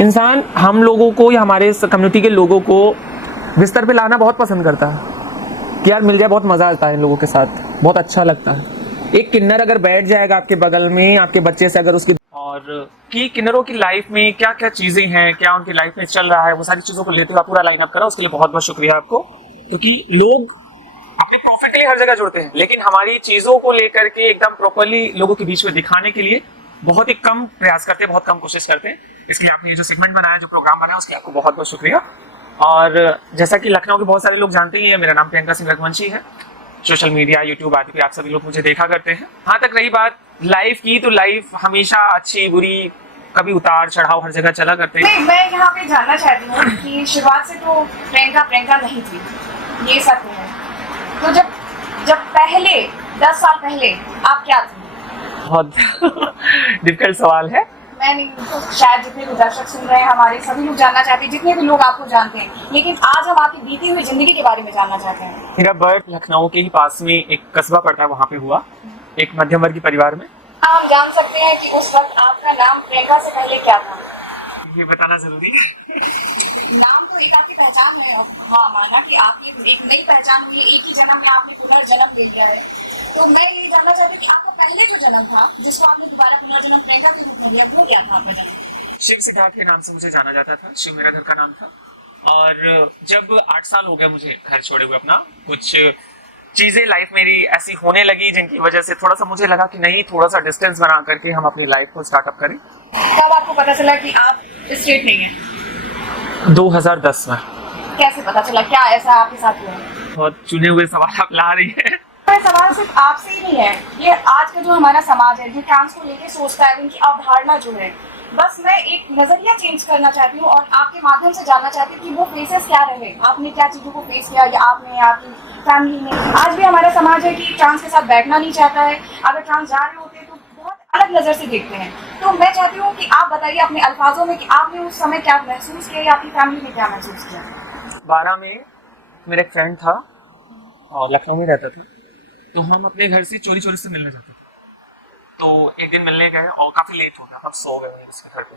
इंसान हम लोगों को या हमारे कम्युनिटी के लोगों को बिस्तर पे लाना बहुत पसंद करता है कि यार मिल जाए, बहुत मज़ा आता है इन लोगों के साथ, बहुत अच्छा लगता है। एक किन्नर अगर बैठ जाएगा आपके बगल में, आपके बच्चे से अगर उसकी, और कि किन्नरों की लाइफ में क्या क्या चीज़ें हैं, क्या उनकी लाइफ में चल रहा है, वो सारी चीज़ों को लेते हुए पूरा लाइन अप करा, उसके लिए बहुत बहुत शुक्रिया आपको। क्योंकि लोग अपने प्रॉफिट के लिए हर जगह जुड़ते हैं, लेकिन हमारी चीज़ों को लेकर के एकदम प्रॉपरली लोगों के बीच में दिखाने के लिए बहुत ही कम प्रयास करते हैं, बहुत कम कोशिश करते हैं। इसलिए आपने ये जो सेगमेंट बनाया, जो प्रोग्राम बनाया, उसके आपको बहुत बहुत शुक्रिया। और जैसा कि लखनऊ के बहुत सारे लोग जानते ही हैं, मेरा नाम प्रियंका सिंह रघुवंशी है। सोशल मीडिया, यूट्यूब आदि पे आप सभी लोग मुझे देखा करते हैं। हाँ, तक रही बात लाइफ की, तो लाइफ हमेशा अच्छी बुरी, कभी उतार चढ़ाव हर जगह चला करते हैं। मैं यहाँ पे जानना चाहती हूँ कि शुरुआत से तो प्रियंका नहीं थी, ये सच है। तो जब पहले 10 साल पहले आप क्या थे? बहुत डिफिकल्ट सवाल है। मैं नहीं, तो शायद जितने भी दर्शक सुन रहे हैं हमारे, सभी लोग जानना चाहते हैं, जितने भी लोग आपको जानते हैं, लेकिन आज हम आपकी बीती हुई जिंदगी के बारे में जानना चाहते हैं। मेरा बर्थ लखनऊ के ही पास में एक कस्बा पड़ता है, वहाँ पे हुआ, एक मध्यम वर्गीय परिवार में। हम जान सकते हैं कि उस वक्त आपका नाम प्रियंका से पहले क्या था? ये बताना जरूरी है। नाम तो एक आपकी पहचान है। हाँ, माना कि आपकी एक नई पहचान हुई है, एक ही जन्म में आपने पुनर्जन्म ले लिया है। तो मैं ये जानना चाहती हूँ कि आपका पहले जो जन्म था, जिसको आपने दोबारा पुनर्जन्म प्रियंका के रूप में लिया, वो क्या था आपका जन्म? शिव सिद्धार्थ के नाम से मुझे जाना जाता था, शिव मेरा घर का नाम था। और जब 8 साल हो गए मुझे घर छोड़े हुए अपना, कुछ चीज़ें लाइफ मेरी ऐसी होने लगी जिनकी वजह से थोड़ा सा मुझे लगा कि नहीं, थोड़ा सा डिस्टेंस बना करके हम अपनी लाइफ को स्टार्टअप करें। कब आपको पता चला कि आप स्ट्रेट नहीं हैं? 2010 में। कैसे पता चला, क्या ऐसा आपके साथ हुआ? बहुत चुने हुए सवाल आप ला रही है। सवाल सिर्फ आपसे ही नहीं है, ये आज का जो हमारा समाज है, जो ट्रांस को लेके सोचता है, उनकी अवधारणा जो है, बस मैं एक नजरिया चेंज करना चाहती हूँ और आपके माध्यम से जानना चाहती हूँ कि वो फेसेस क्या रहे, आपने क्या चीजों को फेस किया, या आपने, आपकी फैमिली ने। आज भी हमारा समाज है कि ट्रांस के साथ बैठना नहीं चाहता है, अगर ट्रांस जा रहे होते हैं तो बहुत अलग नजर से देखते हैं। तो मैं चाहती हूँ कि आप बताइए अपने अल्फाजों में कि आपने उस समय क्या महसूस किया, या आपकी फैमिली ने क्या महसूस किया। 12 में मेरा एक फ्रेंड था और लखनऊ में रहता था, तो हम अपने घर से चोरी चोरी से मिलने जाते थे। तो एक दिन मिलने गए और काफ़ी लेट हो गया, हम सो गए वहीं उसके घर पे।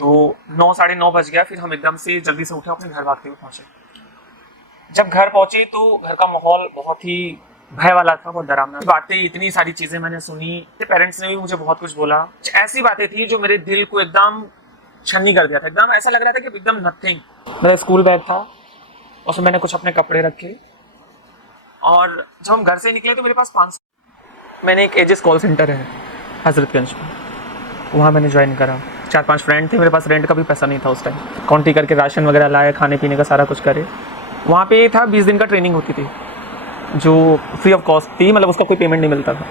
तो 9 साढ़े 9 बज गया, फिर हम एकदम से जल्दी से उठे, अपने घर भागते हुए पहुँचे। जब घर पहुँचे तो घर का माहौल बहुत ही भय वाला था, बहुत डरावना। बातें, इतनी सारी चीज़ें मैंने सुनी, पेरेंट्स ने भी मुझे बहुत कुछ बोला। ऐसी बातें थी जो मेरे दिल को एकदम छन्नी कर दिया था, एकदम ऐसा लग रहा था कि एकदम नथिंग। मेरा स्कूल बैग था, उसमें मैंने कुछ अपने कपड़े रखे, और जब हम घर से निकले तो मेरे पास 5, मैंने एक एजिस कॉल सेंटर है हजरतगंज में, वहाँ मैंने ज्वाइन करा। 4-5 फ्रेंड थे, मेरे पास रेंट का भी पैसा नहीं था उस टाइम। काउंटी करके राशन वगैरह लाए, खाने पीने का सारा कुछ करे। वहाँ पे था 20 दिन का ट्रेनिंग होती थी, जो फ्री ऑफ कॉस्ट थी, मतलब उसका कोई पेमेंट नहीं मिलता था।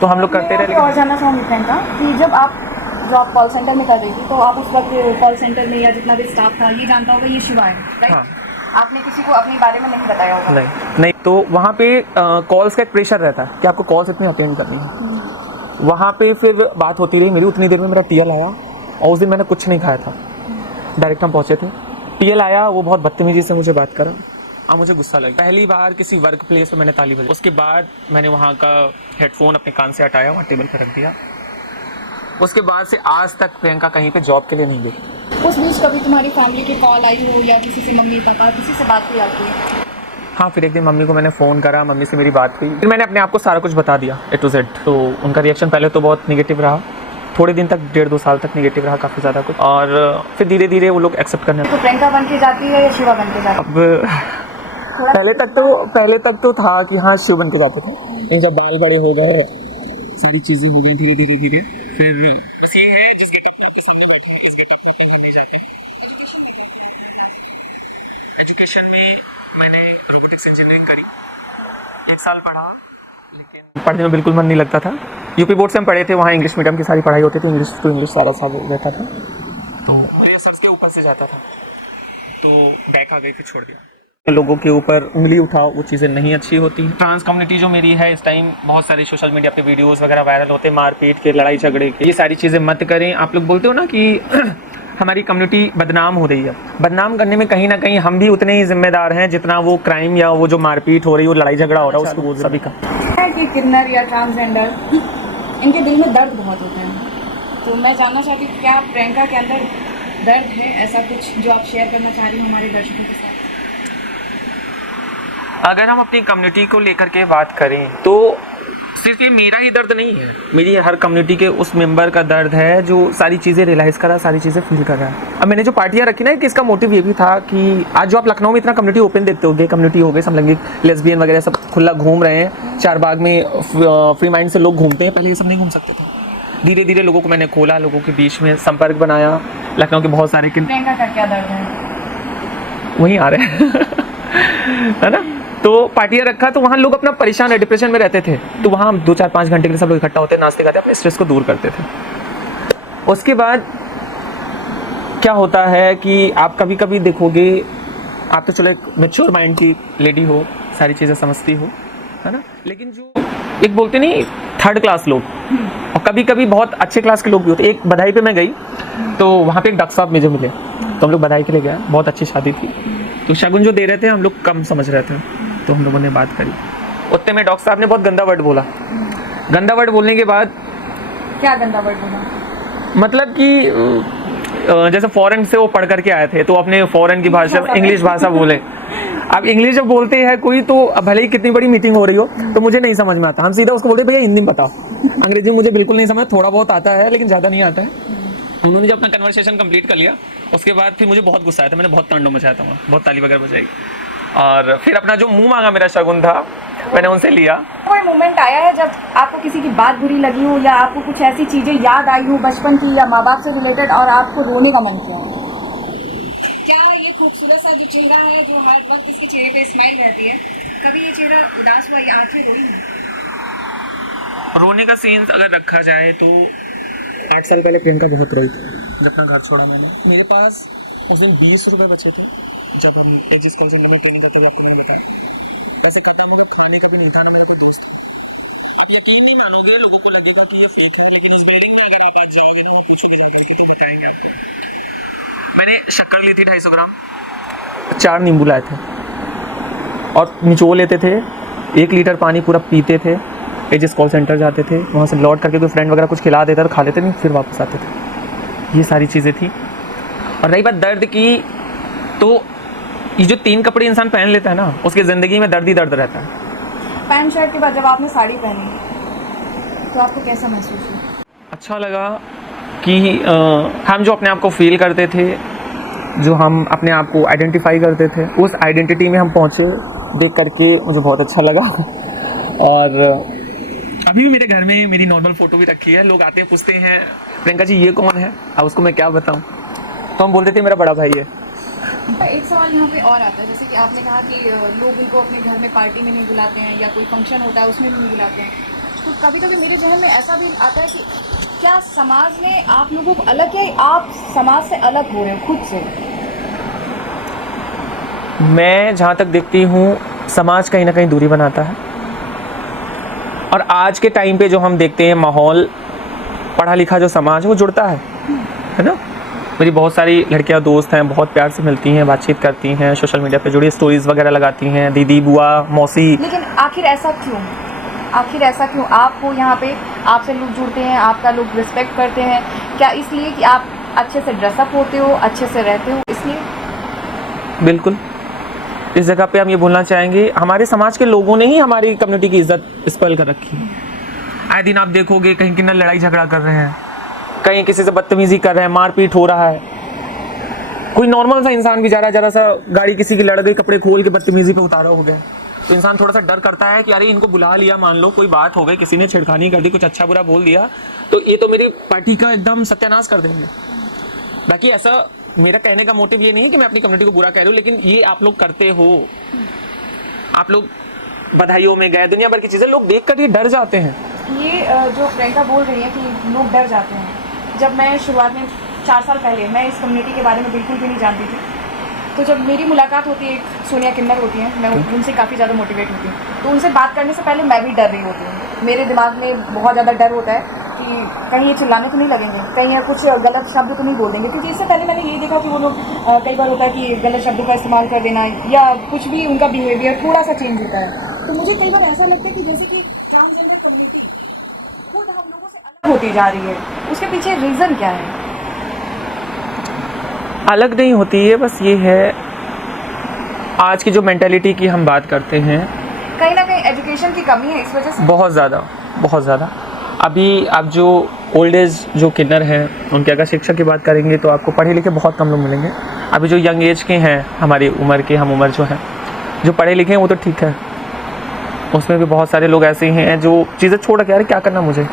तो हम लोग करते रहे। और जानना चाहूँगी प्रियंका कि जब आप जॉब कॉल सेंटर में कर रही थी, तो आप उस वक्त कॉल सेंटर में या जितना भी स्टाफ था, ये जानता होगा ये शिवा है, राइट? हाँ। आपने किसी को अपने बारे में नहीं बताया होगा? नहीं, तो वहाँ पे कॉल्स का एक प्रेशर रहता है कि आपको कॉल्स इतनी अटेंड करनी है। वहाँ पे फिर बात होती रही मेरी, उतनी देर में मेरा टीएल आया, और उस दिन मैंने कुछ नहीं खाया था, डायरेक्ट हम पहुँचे थे। टीएल आया, वो बहुत बदतमीजी से मुझे बात करा, अब मुझे गुस्सा लगा। पहली बार किसी वर्क प्लेस पे मैंने ताली बजाई। उसके बाद मैंने वहाँ का हेडफोन अपने कान से हटाया, वहाँ टेबल पर रख दिया। उसके बाद से आज तक प्रियंका कहीं पे जॉब के लिए नहीं गई। उस बीच कभी तुम्हारी फैमिली की कॉल आई हो, या किसी से, मम्मी पापा किसी से बात हुई आपकी? हाँ, फिर एक दिन मम्मी को मैंने फ़ोन करा, मम्मी से मेरी बात हुई, फिर मैंने अपने आप को सारा कुछ बता दिया A to Z। तो उनका रिएक्शन पहले तो बहुत निगेटिव रहा, थोड़े दिन तक, 1.5-2 साल तक निगेटिव रहा, काफ़ी ज़्यादा कुछ, और फिर धीरे धीरे वो लोग एक्सेप्ट करने। तो प्रियंका बन के जाती है या शिवा बन के जाती है? अब पहले तक तो था कि हाँ, शिव बन के जाते थे, लेकिन जब बाल बड़े हो गए, सारी चीज़ें हो गई धीरे, फिर बस ये है जिसके टप्पू के सामने बैठे, इसके टप्पू तक नहीं जाते। एजुकेशन में मैंने रोबोटिक्स इंजीनियरिंग करी, 1 साल पढ़ा, लेकिन पढ़ने में बिल्कुल मन नहीं लगता था। यूपी बोर्ड से हम पढ़े थे, वहाँ इंग्लिश मीडियम की सारी पढ़ाई होती थी, इंग्लिश टू इंग्लिश सारा रहता था, तो मेरे सर के ऊपर से जाता था, तो बैक आ गई, फिर छोड़ दिया। लोगों के ऊपर उंगली उठाओ, वो चीज़ें नहीं अच्छी होती। ट्रांस कम्युनिटी जो मेरी है, इस टाइम बहुत सारे सोशल मीडिया पे वीडियोस वगैरह वायरल होते हैं, मारपीट के, लड़ाई झगड़े के, ये सारी चीज़ें मत करें। आप लोग बोलते हो ना कि हमारी कम्युनिटी बदनाम हो रही है, बदनाम करने में कहीं ना कहीं हम भी उतने ही जिम्मेदार हैं जितना वो क्राइम या वो जो मारपीट हो रही है, वो लड़ाई झगड़ा हो रहा है, उसको वो सभी का है कि किन्नर या ट्रांसजेंडर, इनके दिल में दर्द बहुत होते हैं। तो मैं जानना चाहती हूँ क्या प्रियंका के अंदर दर्द है, ऐसा कुछ जो आप शेयर करना चाह रही हो हमारे दर्शकों के साथ? अगर हम अपनी कम्युनिटी को लेकर के बात करें तो सिर्फ ये मेरा ही दर्द नहीं है, मेरी हर कम्युनिटी के उस मेंबर का दर्द है जो सारी चीज़ें रियलाइज़ कर रहा है, सारी चीज़ें फील कर रहा है। अब मैंने जो पार्टियां रखी ना कि इसका मोटिव ये भी था कि आज जो आप लखनऊ में इतना कम्युनिटी ओपन देते हो, गे कम्युनिटी हो गए, समलैंगिक, लेस्बियन वगैरह सब खुला घूम रहे हैं, चार बाग में फ्री माइंड से लोग घूमते हैं, पहले ये सब नहीं घूम सकते थे। धीरे धीरे लोगों को मैंने खोला, लोगों के बीच में संपर्क बनाया, लखनऊ के बहुत सारे प्रियंका का क्या दर्द है? वहीं आ रहे हैं है ना। तो पार्टियां रखा तो वहाँ लोग अपना परेशान है, डिप्रेशन में रहते थे, तो वहाँ हम 2-4-5 घंटे के लिए सब लोग इकट्ठा होते, नाचते गाते अपने स्ट्रेस को दूर करते थे। उसके बाद क्या होता है कि आप कभी कभी देखोगे, आप तो चलो एक मैच्योर माइंड की लेडी हो, सारी चीज़ें समझती हो, है ना, लेकिन जो एक बोलते नहीं थर्ड क्लास लोग, और कभी कभी बहुत अच्छे क्लास के लोग भी होते। एक बधाई पे मैं गई तो वहाँ पे एक डॉक्टर साहब मुझे मिले, तो हम लोग बधाई के लिए गए, बहुत अच्छी शादी थी, तो शगुन जो दे रहे थे हम लोग कम समझ रहे थे, तो हम लोगों ने बात करी, उतने में डॉक्टर साहब ने बहुत गंदा वर्ड बोला। गंदा वर्ड बोलने के बाद, क्या गंदा वर्ड बोला? मतलब कि जैसे फॉरेन से वो पढ़ करके आए थे तो अपने फॉरेन की भाषा, इंग्लिश भाषा बोले। अब इंग्लिश जब बोलते हैं कोई, तो भले ही कितनी बड़ी मीटिंग हो रही हो, तो मुझे नहीं समझ में आता, हम सीधा उसको बोलते भैया हिंदी में बताओ। अंग्रेजी मुझे बिल्कुल नहीं समझ, थोड़ा बहुत आता है लेकिन ज़्यादा नहीं आता है। उन्होंने जब अपना कन्वर्सेशन कंप्लीट कर लिया, उसके बाद फिर मुझे बहुत गुस्सा आया था, मैंने बहुत तांडव मचाया था, बहुत ताली वगैरह बजाई, और फिर अपना जो मुंह मांगा मेरा शगुन था मैंने उनसे लिया। कोई मोमेंट आया है जब आपको किसी की बात बुरी लगी हो, या आपको कुछ ऐसी चीजें याद आई हो बचपन की या माँ बाप से रिलेटेड, और आपको रोने का मन किया? क्या ये खूबसूरत सा जो चेहरा है, जो हर वक्त इसके चेहरे पे स्माइल रहती है, कभी ये चेहरा उदास हुआ या आंखें रोई हैं? रोने का सीन अगर रखा जाए तो 8 साल पहले प्रियंका बहुत रोई थी जब अपना घर छोड़ा मैंने। मेरे पास उस दिन 20 रुपये बचे थे, जब हम एजिस कॉल सेंटर में ट्रेनिंग करते थे, आपको मैंने बताया। पैसे खत्म हो गए, खाने का भी नहीं था ना, मेरा कोई दोस्त। आप यकीन नहीं मानोगे, लोगों को लगेगा कि ये फेक है, लेकिन इस वेडिंग में अगर आप आज जाओगे ना तो पूछोगे जाकर कि तुम बताएगा। मैंने शक्कर ली थी 250 ग्राम, 4 नींबू लाए थे और निचोड़ लेते थे, 1 लीटर पानी पूरा पीते थे, एजिस कॉल सेंटर जाते थे, वहाँ से लौट करके कोई फ्रेंड वगैरह कुछ खिला देता था, खा लेते नहीं, फिर वापस आते थे। ये सारी चीज़ें थी। और रही बात दर्द की, तो ये जो 3 कपड़े इंसान पहन लेता है ना, उसकी ज़िंदगी में दर्द ही दर्द रहता है। पैंट शर्ट के बाद जब आपने साड़ी पहनी तो आपको कैसा महसूस हुआ? अच्छा लगा कि हम जो अपने आप को फील करते थे, जो हम अपने आप को आइडेंटिफाई करते थे, उस आइडेंटिटी में हम पहुँचे, देख करके मुझे बहुत अच्छा लगा। और अभी भी मेरे घर में मेरी नॉर्मल फ़ोटो भी रखी है, लोग आते हैं पूछते हैं प्रियंका जी ये कौन है, अब उसको मैं क्या बताऊँ, तो हम बोलते थे मेरा बड़ा भाई है। एक सवाल यहाँ पे और आता है, जैसे कि आपने कहा कि लोग उनको अपने घर में पार्टी में नहीं बुलाते हैं, या कोई फंक्शन होता है उसमें भी नहीं बुलाते हैं, तो कभी कभी मेरे जहन में ऐसा भी आता है कि क्या समाज ने आप लोगों को अलग किया, या आप समाज से अलग हो रहे हो खुद से? मैं जहाँ तक देखती हूँ, समाज कहीं ना कहीं दूरी बनाता है, और आज के टाइम पे जो हम देखते हैं माहौल, पढ़ा लिखा जो समाज वो जुड़ता है ना। मेरी बहुत सारी लड़कियां दोस्त हैं, बहुत प्यार से मिलती हैं, बातचीत करती हैं, सोशल मीडिया पे जुड़ी स्टोरीज वगैरह लगाती हैं, दीदी बुआ मौसी। लेकिन आखिर ऐसा क्यों? आपको यहाँ पे आपसे लोग जुड़ते हैं, आपका लोग रिस्पेक्ट करते हैं, क्या इसलिए कि आप अच्छे से ड्रेसअप होते हो, अच्छे से रहते हो, इसलिए? बिल्कुल। इस जगह पे हम ये बोलना चाहेंगे, हमारे समाज के लोगों ने ही हमारी कम्युनिटी की इज्जत स्पॉइल कर रखी है। आए दिन आप देखोगे कहीं कितना लड़ाई झगड़ा कर रहे हैं, कहीं किसी से बदतमीजी कर रहे हैं, मारपीट हो रहा है। कोई नॉर्मल सा इंसान भी जरा सा गाड़ी किसी की लड़ गई, कपड़े खोल के बदतमीजी पे उतारा हो गया, तो इंसान थोड़ा सा डर करता है कि अरे इनको बुला लिया, मान लो कोई बात हो गई, किसी ने छेड़खानी कर दी, कुछ अच्छा बुरा बोल दिया, तो ये तो मेरी पार्टी का एकदम सत्यानाश कर देंगे। बाकी ऐसा मेरा कहने का मोटिव ये नहीं है कि मैं अपनी कम्युनिटी को बुरा कह रहा हूँ, लेकिन ये आप लोग करते हो। आप लोग बधाइयों में गए, दुनिया भर की चीज़ें लोग देख कर ये डर जाते हैं। ये जो प्रियंका बोल रही है कि लोग डर जाते हैं, जब मैं शुरुआत में 4 साल पहले मैं इस कम्युनिटी के बारे में बिल्कुल भी नहीं जानती थी, तो जब मेरी मुलाकात होती है, सोनिया किन्नर होती हैं, मैं उनसे काफ़ी ज़्यादा मोटिवेट होती हूँ, तो उनसे बात करने से पहले मैं भी डर रही होती हूँ। मेरे दिमाग में बहुत ज़्यादा डर होता है कि कहीं ये चिल्लाने तो नहीं लगेंगे, कहीं कुछ गलत शब्द तो नहीं बोल देंगे, क्योंकि इससे पहले मैंने ये देखा कि वो लोग कई बार होता है कि गलत शब्दों का इस्तेमाल कर देना, या कुछ भी उनका बिहेवियर थोड़ा सा चेंज होता है। तो मुझे कई बार ऐसा लगता है कि जैसे कि ट्रांसजेंडर कम्युनिटी खुद हम लोगों से अलग होती जा रही है, उसके पीछे रीज़न क्या है? अलग नहीं होती है, बस ये है आज की जो मेंटालिटी की हम बात करते हैं, कहीं ना कहीं एजुकेशन की कमी है इस वजह से। बहुत ज़्यादा। अभी आप जो ओल्ड एज जो किन्नर हैं उनके अगर शिक्षा की बात करेंगे तो आपको पढ़े लिखे बहुत कम लोग मिलेंगे। अभी जो यंग एज के हैं, हमारी उम्र के, हम उम्र जो हैं, जो पढ़े लिखे हैं वो तो ठीक है, उसमें भी बहुत सारे लोग ऐसे हैं जो चीज़ें छोड़ के यार क्या करना मुझे,